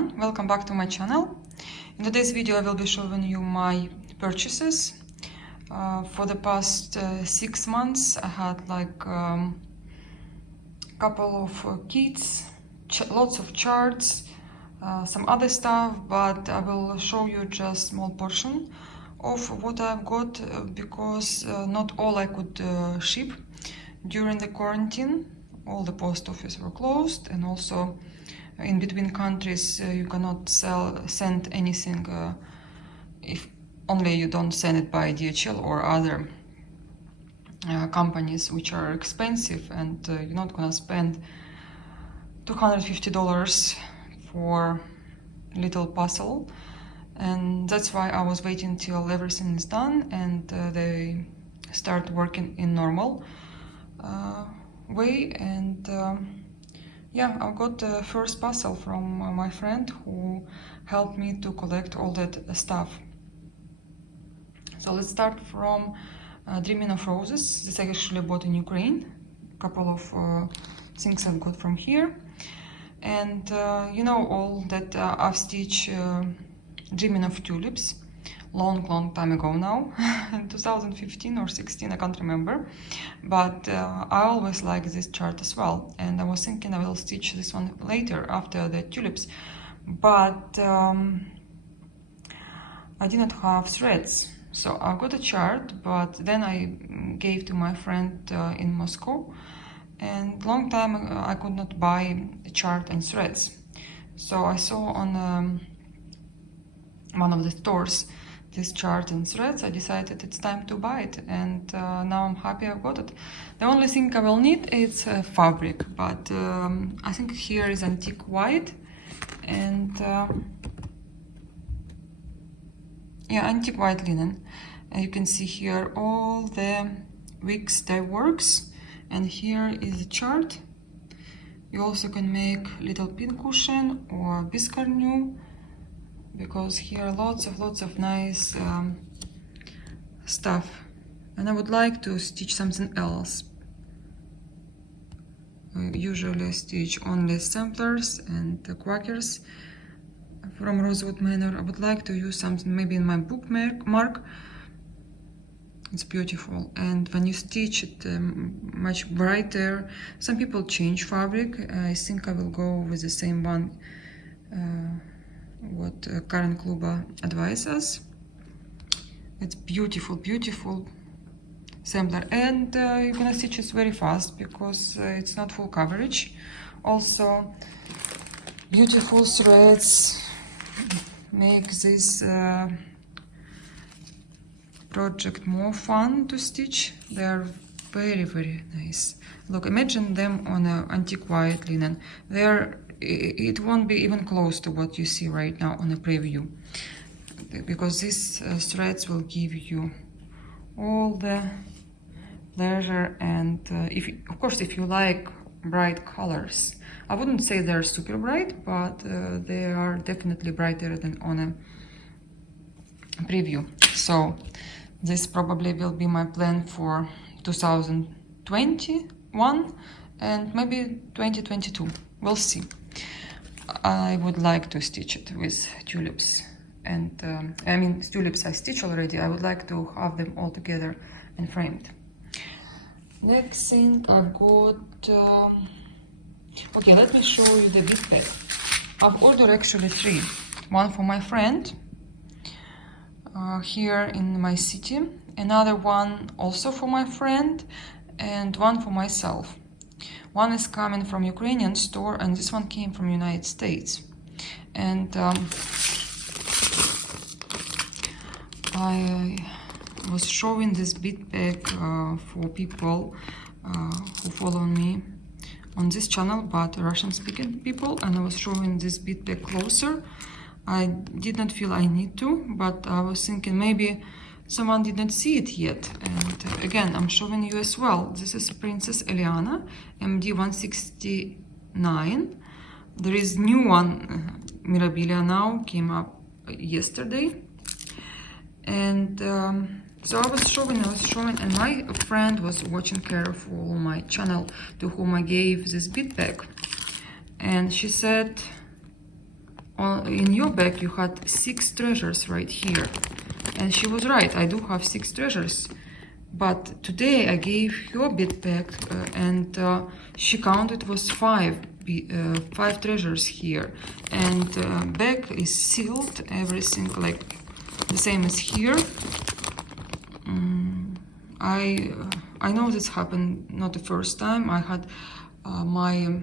everyone, welcome back to my channel. In today's video I will be showing you my purchases. For the past 6 months I had like couple of kits, lots of charts, some other stuff, but I will show you just small portion of what I've got because not all I could ship during the quarantine. All the post office were closed, and also in between countries you cannot send anything if only you don't send it by DHL or other companies which are expensive, and you're not gonna spend $250 for little parcel. And that's why I was waiting till everything is done and they start working in normal way. And yeah, I got the first parcel from my friend who helped me to collect all that stuff. So let's start from Dreaming of Roses. This I actually bought in Ukraine. A couple of things I've got from here. And you know all that I've stitched Dreaming of Tulips long time ago now, in 2015 or 16, I can't remember. But I always like this chart as well, and I was thinking I will stitch this one later after the tulips, but I didn't have threads. So I got a chart, but then I gave to my friend in Moscow, and long time I could not buy a chart and threads. So I saw on one of the stores this chart and threads. I decided it's time to buy it, and now I'm happy I've got it. The only thing I will need is fabric, but I think here is antique white, and yeah, antique white linen. And you can see here all the weeks they works, and here is a chart. You also can make little pin cushion or biscarnu, because here lots of nice stuff. And I would like to stitch something else. I usually stitch only samplers and the quackers from Rosewood Manor. I would like to use something maybe in my bookmark. It's beautiful, and when you stitch it much brighter. Some people change fabric. I think I will go with the same one what Karen Kluba advises. It's beautiful sampler, and you're gonna stitch it very fast because it's not full coverage. Also, beautiful threads make this project more fun to stitch. They are very nice. Look, imagine them on an antique white linen. It won't be even close to what you see right now on a preview, because these threads will give you all the pleasure. And of course, if you like bright colors, I wouldn't say they're super bright, but they are definitely brighter than on a preview. So this probably will be my plan for 2021 and maybe 2022. We'll see. I would like to stitch it with tulips, and I mean tulips I stitched already. I would like to have them all together and framed. Next thing I've got, okay, let me show you the big pack. I've ordered actually 3. One for my friend here in my city, another one also for my friend, and one for myself. One is coming from Ukrainian store, and this one came from United States. And I was showing this bead pack for people who follow me on this channel, but Russian-speaking people, and I was showing this bead pack closer. I did not feel I need to, but I was thinking maybe someone did not see it yet, and again I'm showing you as well. This is Princess Eliana MD 169. There is new one, Mirabilia, now came up yesterday, and so I was showing, and my friend was watching careful my channel, to whom I gave this bead pack, and she said, in your bag you had 6 treasures right here. And she was right, I do have 6 treasures. But today I gave her bead bag and she counted was 5 treasures here. And bag is sealed, everything like the same as here. I know this happened not the first time. I had my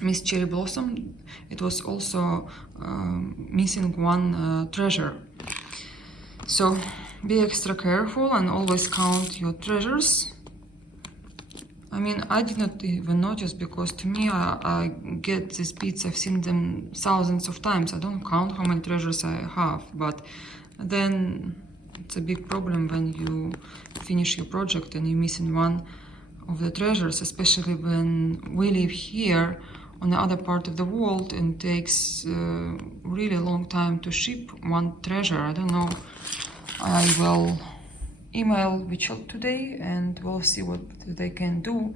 Miss Cherry Blossom. It was also missing 1 treasure. So be extra careful and always count your treasures. I mean, I did not even notice because to me, I get these beads, I've seen them thousands of times. I don't count how many treasures I have, but then it's a big problem when you finish your project and you're missing 1 of the treasures, especially when we live here on the other part of the world and it takes really long time to ship 1 treasure. I don't know. I will email Witchell today and we'll see what they can do.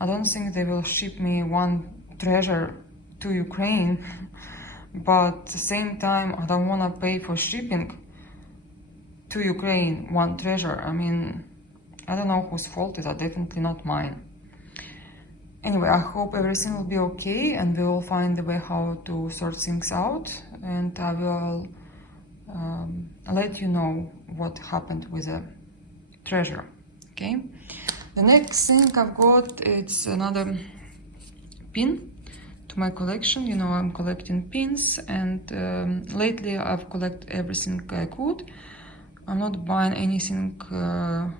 I don't think they will ship me 1 treasure to Ukraine, but at the same time I don't want to pay for shipping to Ukraine 1 treasure. I mean, I don't know whose fault is that, definitely not mine. Anyway, I hope everything will be okay and we will find a way how to sort things out, and I will let you know what happened with the treasure. Okay, the next thing I've got, it's another pin to my collection. You know, I'm collecting pins, and lately I've collected everything I could. I'm not buying anything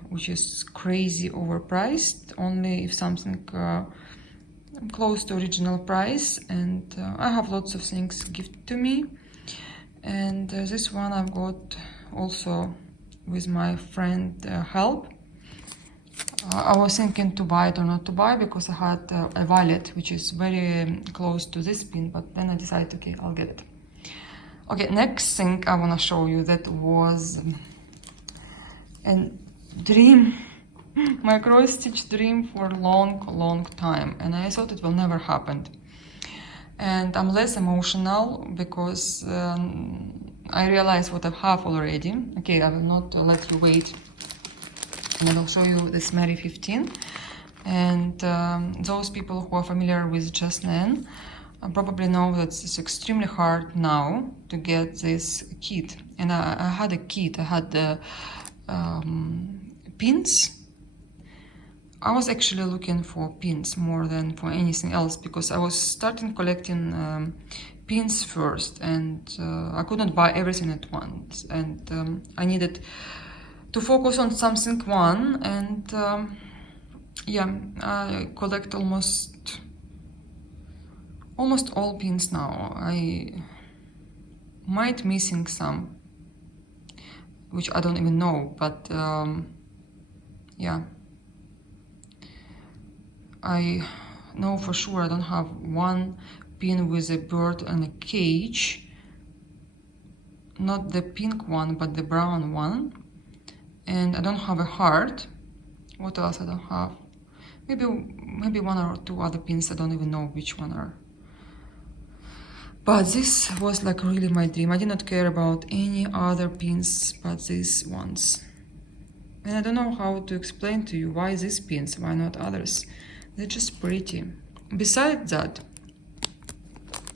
which is crazy overpriced, only if something close to original price, and I have lots of things gifted to me. And this one I've got also with my friend help. I was thinking to buy it or not to buy because I had a violet which is very close to this pin, but then I decided, okay, I'll get it. Okay, next thing I want to show you, that was a dream, my cross-stitch dream for a long time, and I thought it will never happen. And I'm less emotional because I realize what I have already. Okay, I will not let you wait, and I will show you this Mary 15. And those people who are familiar with Jasmine probably know that it's extremely hard now to get this kit. And I had a kit, I had the pins. I was actually looking for pins more than for anything else because I was starting collecting pins first, and I couldn't buy everything at once, and I needed to focus on something one, and yeah, I collect almost all pins now. I might missing some which I don't even know, but yeah, I know for sure I don't have 1 pin with a bird and a cage, not the pink one but the brown one, and I don't have a heart. What else I don't have? Maybe 1 or 2 other pins, I don't even know which one are. But this was like really my dream. I did not care about any other pins but these ones. And I don't know how to explain to you why these pins, why not others. They're just pretty. Besides that,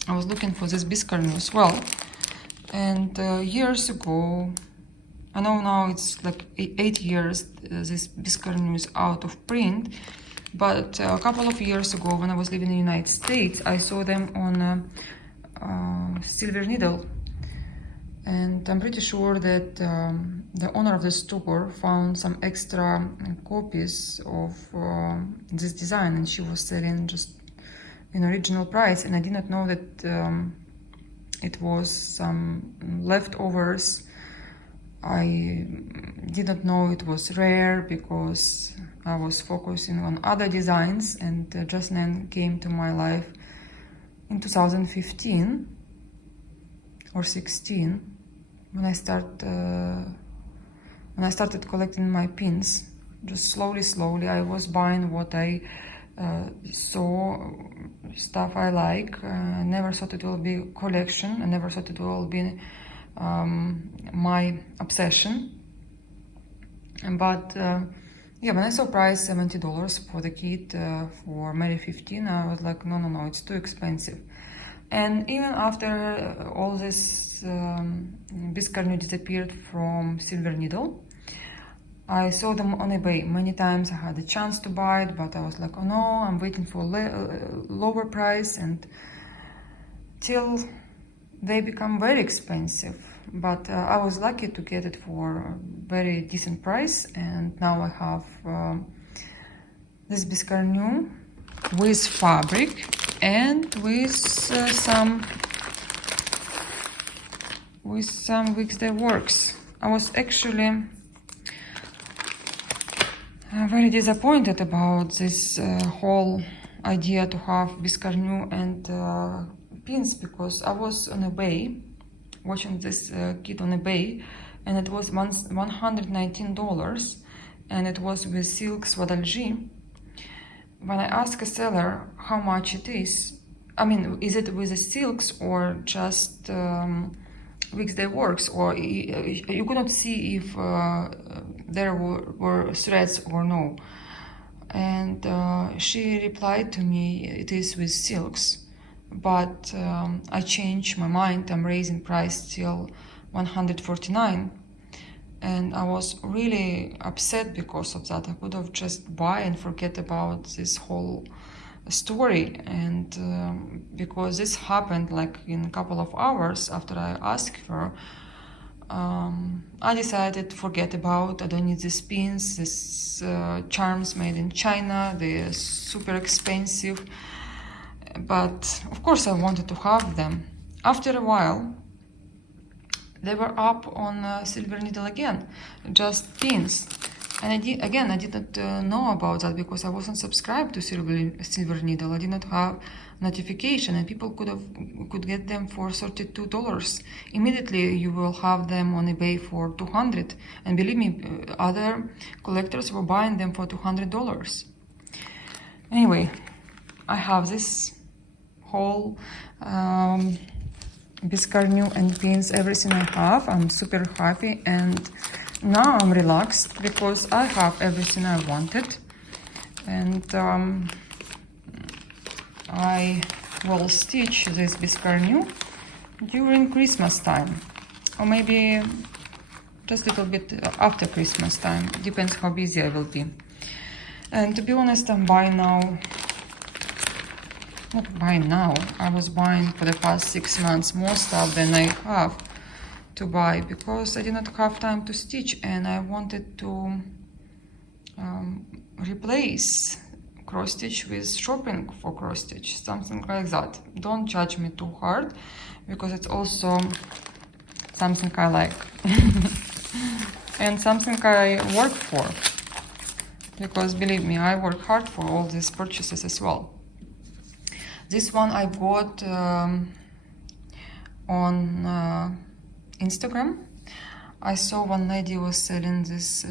I was looking for this biscarnu as well. And years ago, I know now it's like 8 years, this biscarnu is out of print. But a couple of years ago, when I was living in the United States, I saw them on silver needle, and I'm pretty sure that the owner of the store found some extra copies of this design, and she was selling just an original price, and I did not know that it was some leftovers. I did not know it was rare because I was focusing on other designs, and Jasmine came to my life in 2015 or 16 when I started collecting my pins. Just slowly I was buying what I saw stuff I like. Never thought it will be a collection. I never thought it will be my obsession. But yeah, when I saw price $70 for the kit for Mary 15, I was like, no, it's too expensive. And even after all this Biscarnu disappeared from Silver Needle, I saw them on eBay many times. I had a chance to buy it, but I was like, oh no, I'm waiting for lower price, and till they become very expensive. But I was lucky to get it for a very decent price, and now I have this Biscarnu with fabric and with some Weeks That Works. I was actually very disappointed about this whole idea to have Biscarnu and pins, because I was on eBay watching this kit on eBay, and it was $119, and it was with silk swaddle. When I asked a seller how much it is, I mean, is it with the silks or just Weeks That Works, or you could not see if there were threads or no. And she replied to me, it is with silks. But I changed my mind. I'm raising price till $149, and I was really upset because of that. I could have just buy and forget about this whole story, and because this happened like in a couple of hours after I asked her, I decided to forget about. I don't need these pins, these charms made in China. They're super expensive. But of course I wanted to have them. After a while, they were up on Silver Needle again, just pins. And I did not know about that because I wasn't subscribed to Silver Needle. I did not have notification, and people could get them for $32. Immediately you will have them on eBay for $200, and believe me, other collectors were buying them for $200. Anyway, I have this whole Biscarnu and pins, everything I have. I'm super happy, and now I'm relaxed because I have everything I wanted, and I will stitch this Biscarnu during Christmas time, or maybe just a little bit after Christmas time. Depends how busy I will be. And to be honest, I'm buying now. Not buying now, I was buying for the past 6 months more stuff than I have to buy, because I did not have time to stitch, and I wanted to replace cross stitch with shopping for cross stitch, something like that. Don't judge me too hard, because it's also something I like and something I work for, because believe me, I work hard for all these purchases as well. This one I bought on Instagram. I saw one lady was selling this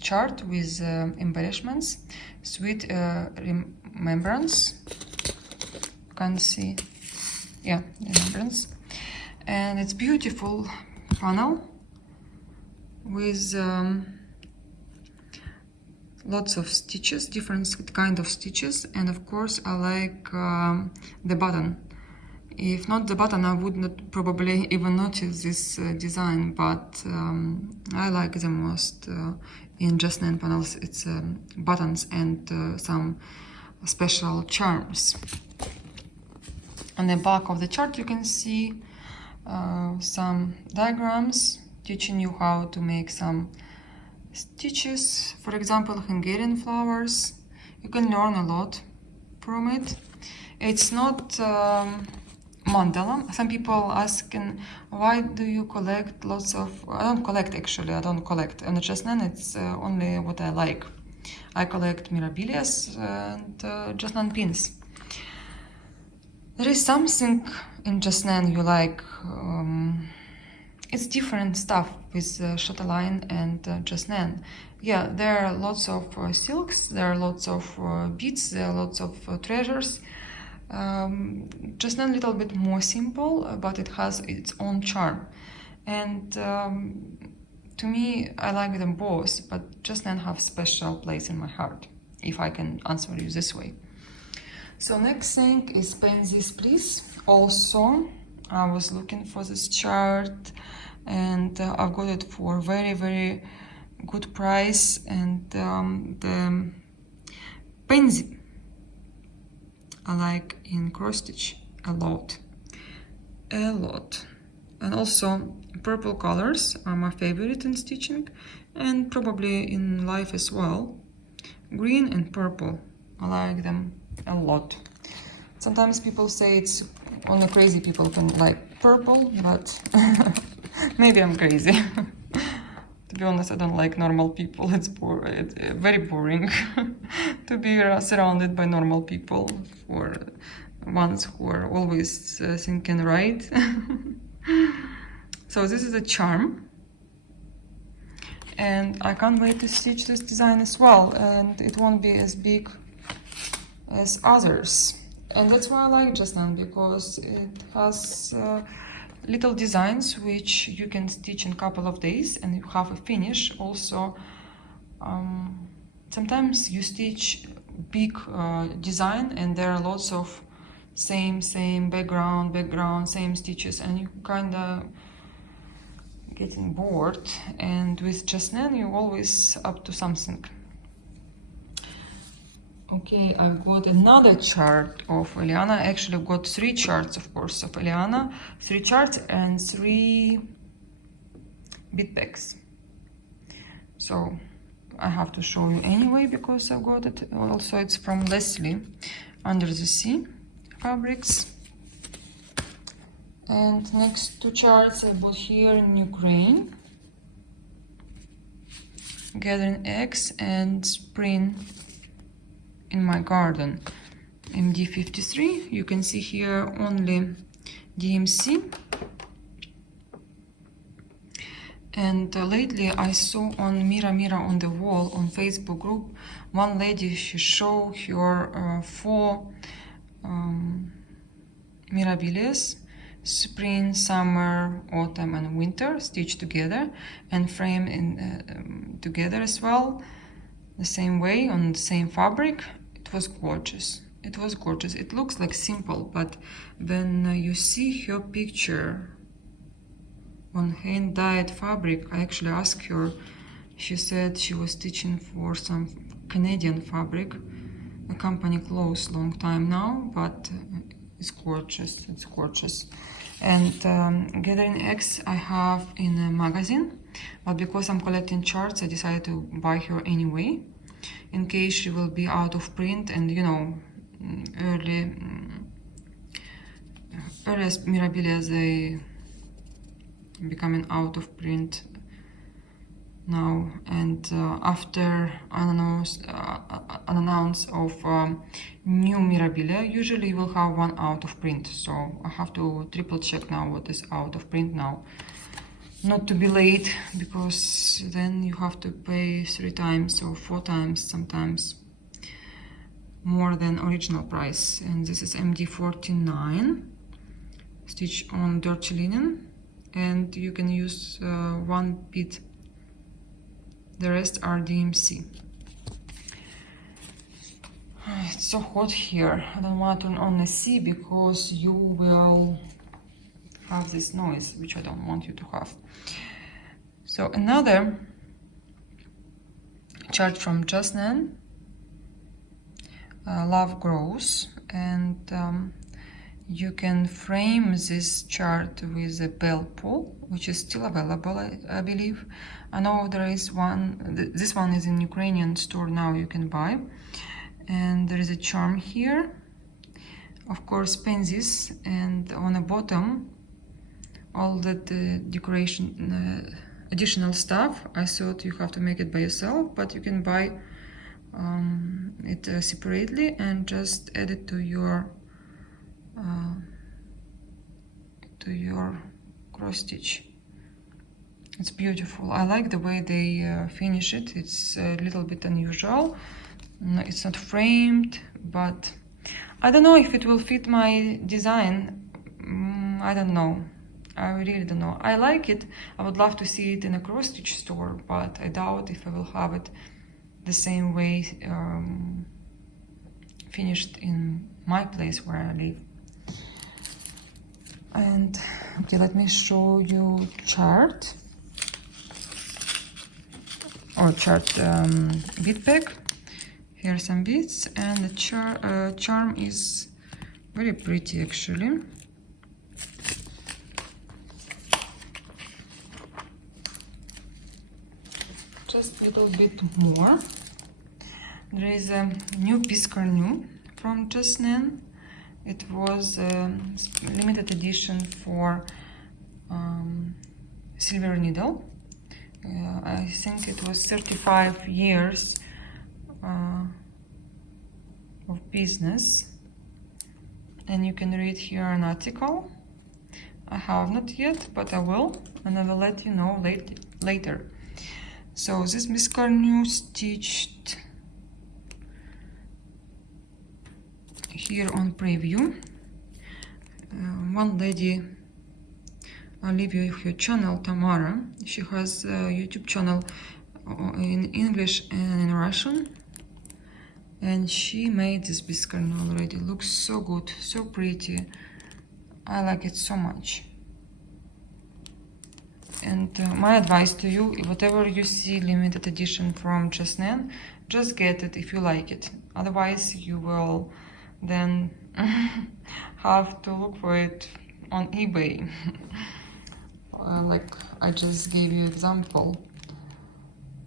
chart with embellishments, sweet remembrance. You can see, yeah, remembrance, and it's beautiful panel with lots of stitches, different kind of stitches, and of course I like the button. If not the button, I would not probably even notice this design, but I like the most in Just Nan panels. It's buttons and some special charms. On the back of the chart you can see some diagrams teaching you how to make some stitches, for example, Hungarian flowers. You can learn a lot from it. It's not mandala. Some people asking, why do you collect lots of... I don't collect, actually, I don't collect. And just Nan, it's only what I like. I collect mirabilias and Just Nan pins. There is something in Just Nan you like. It's different stuff with Chatelaine and Just Nan. Yeah, there are lots of silks, there are lots of beads, there are lots of treasures, Just a little bit more simple, but it has its own charm. And to me, I like them both, but just none have special place in my heart, if I can answer you this way. So next thing is Pansies Please. Also, I was looking for this chart, and I've got it for very, very good price. And the pansy I like in cross stitch a lot. And also purple colors are my favorite in stitching, and probably in life as well. Green and purple, I like them a lot. Sometimes people say it's only crazy people can like purple, but maybe I'm crazy. To be honest, I don't like normal people. It's very boring to be surrounded by normal people, for ones who are always thinking right. So this is a charm, and I can't wait to stitch this design as well, and it won't be as big as others. And that's why I like Jasnan, because it has little designs which you can stitch in a couple of days and you have a finish. Also, sometimes you stitch big design and there are lots of same background, same stitches, and you kind of getting bored. And with Jasnan, you're always up to something. Okay, I've got another chart of Eliana. Actually, I've got 3 charts, of course, of Eliana. 3 charts and 3 bead packs. So I have to show you anyway because I've got it. Also, it's from Leslie, Under the Sea Fabrics. And next 2 charts I bought here in Ukraine. Gathering Eggs and Spring in My Garden, MD53. You can see here only DMC. And lately I saw on Mira on the Wall on Facebook group, one lady, she showed her 4 mirabilis, spring, summer, autumn and winter, stitched together and framed in together as well, the same way on the same fabric. It was gorgeous. It was gorgeous. It looks like simple, but when you see her picture on hand-dyed fabric, I actually asked her. She said she was stitching for some Canadian fabric. The company closed long time now, but it's gorgeous. It's gorgeous. And Gathering Eggs I have in a magazine, but because I'm collecting charts, I decided to buy her anyway, in case she will be out of print. And you know, earliest mirabilia, they becoming out of print now. And after unannounced of new mirabilia, usually you will have one out of print. So I have to triple check now what is out of print now, not to be late, because then you have to pay 3 times or 4 times sometimes more than original price. And this is MD49, stitch on dirty linen, and you can use 1 bead. The rest are DMC. It's so hot here. I don't want to turn on the AC because you will have this noise, which I don't want you to have. So another chart from Jasnan, Love Grows, and you can frame this chart with a bell pull, which is still available, I believe. I know there is one, this one is in Ukrainian store now, you can buy. And there is a charm here, of course, pansies, and on the bottom all that decoration, additional stuff. I thought you have to make it by yourself, but you can buy it separately and just add it to your cross stitch. It's beautiful. I like the way they finish it. It's a little bit unusual. It's not framed, but I don't know if it will fit my design. I don't know. I really don't know. I like it. I would love to see it in a cross-stitch store, but I doubt if I will have it the same way finished in my place where I live. And okay, let me show you chart bead pack. Here are some beads, and the charm is very pretty actually. Just a little bit more. There is a new Biscarnu from Jasnin. It was a limited edition for silver needle. I think it was 35 years of business, and you can read here an article. I have not yet, but I will, and I will let you know later. So this Biscarnu stitched here on preview. One lady, I'll leave you her channel, Tamara. She has a YouTube channel in English and in Russian, and she made this Biscarnu already. Looks so good, so pretty. I like it so much. And my advice to you, whatever you see limited edition from Jasnin, just get it if you like it. Otherwise you will then have to look for it on eBay. Like I just gave you example.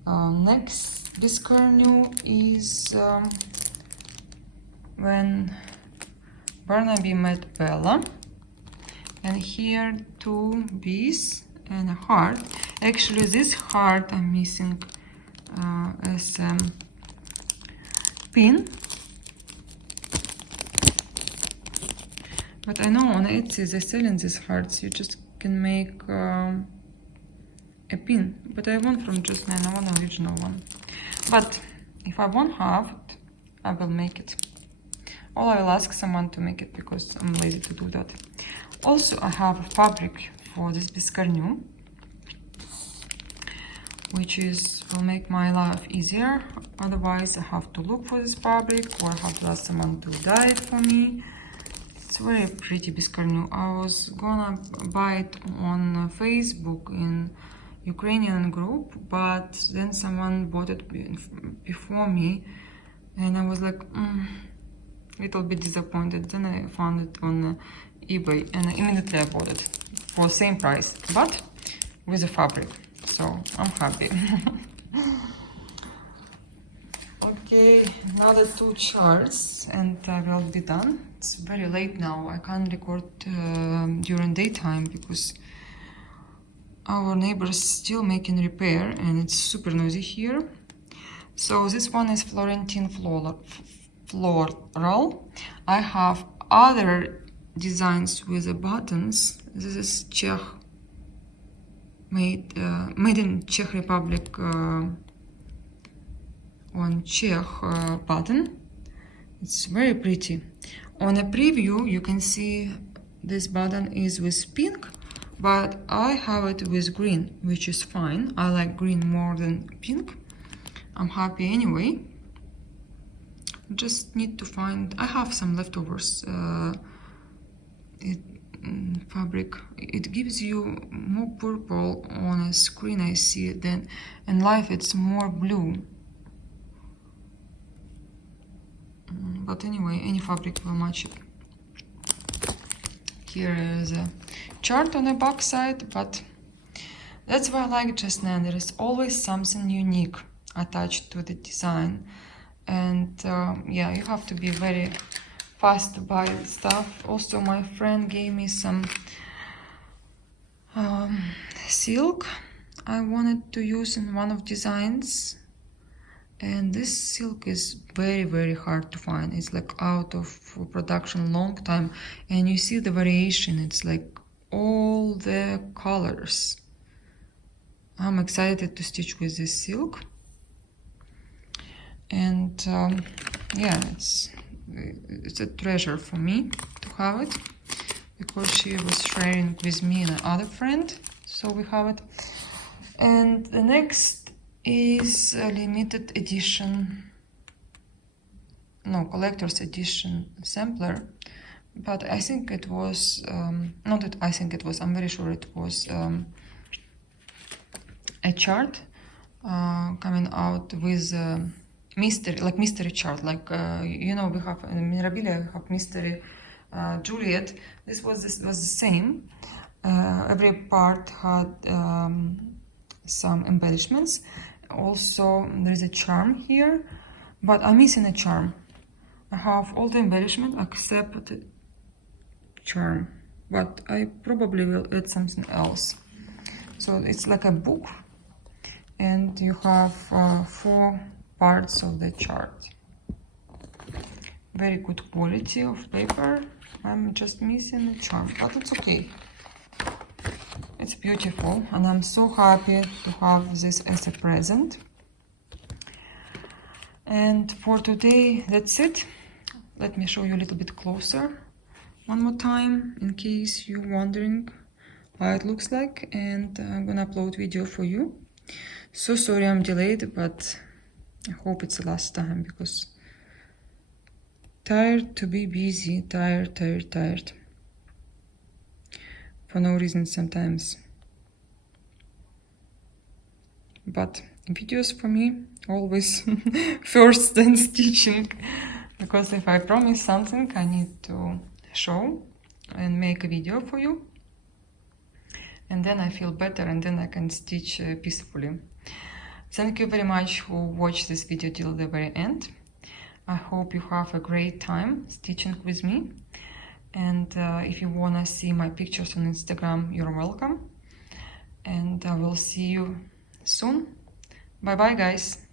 Next Biscarnu is when Barnaby met Bella, and here two bees and a heart. Actually this heart I'm missing as a pin, but I know on Etsy they're selling these hearts. You just can make a pin, but I want from Jasnin, I want original one. But if I won't have it, I will make it. Or I will ask someone to make it because I'm lazy to do that. Also, I have a fabric for this Biscarnu, which will make my life easier. Otherwise, I have to look for this fabric or I have to ask someone to dye it for me. It's very pretty Biscarnu. I was gonna buy it on Facebook in Ukrainian group, but then someone bought it before me, and I was like, little bit disappointed. Then I found it on eBay, and immediately I bought it for the same price, but with the fabric. So I'm happy. Okay, another two charts, and I will be done. It's very late now. I can't record during daytime because our neighbors still making repair, and it's super noisy here. So this one is Florentine floral. I have other designs with the buttons. This is Czech, made in Czech Republic, on Czech button. It's very pretty. On a preview you can see this button is with pink, but I have it with green, which is fine. I like green more than pink. I'm happy anyway. Just need to find, I have some leftovers fabric. It gives you more purple on a screen, I see it, then in life it's more blue. But anyway, any fabric will match it. Here is a chart on the back side, but that's why I like Jasnin. There is always something unique attached to the design, and yeah, you have to be very fast to buy stuff. Also, my friend gave me some silk I wanted to use in one of designs, and this silk is very hard to find. It's like out of production long time, and you see the variation. It's like all the colors. I'm excited to stitch with this silk, and yeah, it's it's a treasure for me to have it, because she was sharing with me and another friend, so we have it. And the next is a limited edition, no, collector's edition sampler, but I think it was, not that I think it was, I'm very sure it was a chart coming out with mystery, like mystery chart, like you know, we have in Mirabilia, we have mystery Juliet. This was the same. Every part had some embellishments. Also, there is a charm here, but I'm missing a charm. I have all the embellishment except the charm, but I probably will add something else. So it's like a book, and you have 4 parts of the chart. Very good quality of paper. I'm just missing a charm, but it's okay. It's beautiful, and I'm so happy to have this as a present. And for today, that's it. Let me show you a little bit closer one more time, in case you're wondering how it looks like. And I'm gonna upload video for you. So sorry I'm delayed, but I hope it's the last time, because tired to be busy, tired for no reason sometimes. But videos for me always first than stitching, because if I promise something, I need to show and make a video for you, and then I feel better, and then I can stitch peacefully. Thank you very much who watched this video till the very end. I hope you have a great time stitching with me. And if you wanna see my pictures on Instagram, you're welcome. And I will see you soon. Bye bye, guys.